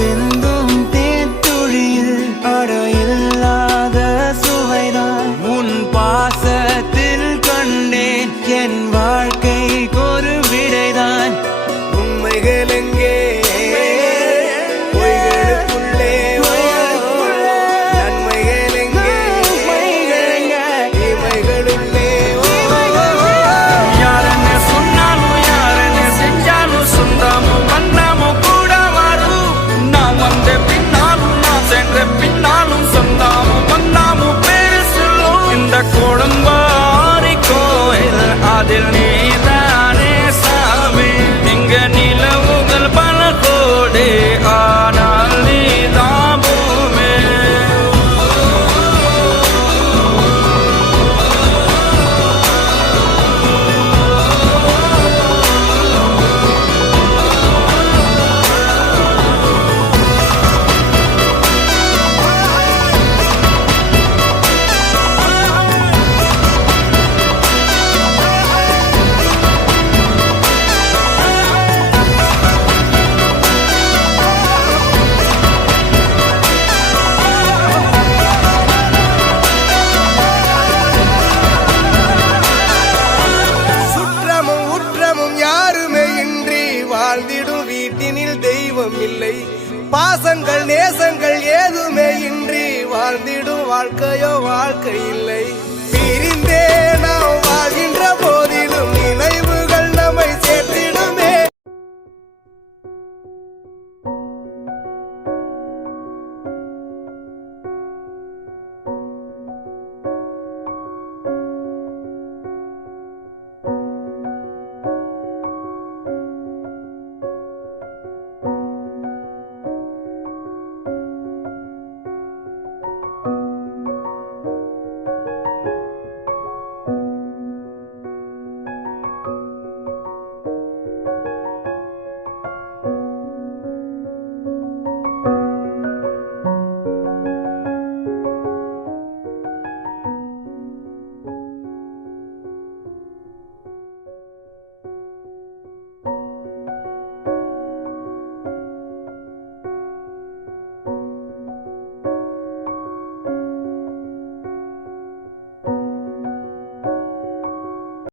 சிந்தும் தேத்துழியில் அடையில்லாத சுவைதான் உன் பாசத்தில் கண்டேன் என் வாழ்க்கை ஒரு விடைதான் உண்மைகள் எங்கே கோடம்பாரி கோயில் அதில் நீதானே சாமி இங்க நிலவுகள் பல கோடி ஆனால் நீதான் பூமி வாழ்ந்திடும் வீட்டினில் தெய்வம் இல்லை பாசங்கள் நேசங்கள் ஏதுமே இன்றி வாழ்ந்திடும் வாழ்க்கையோ வாழ்க்கை இல்லை பிரிந்தே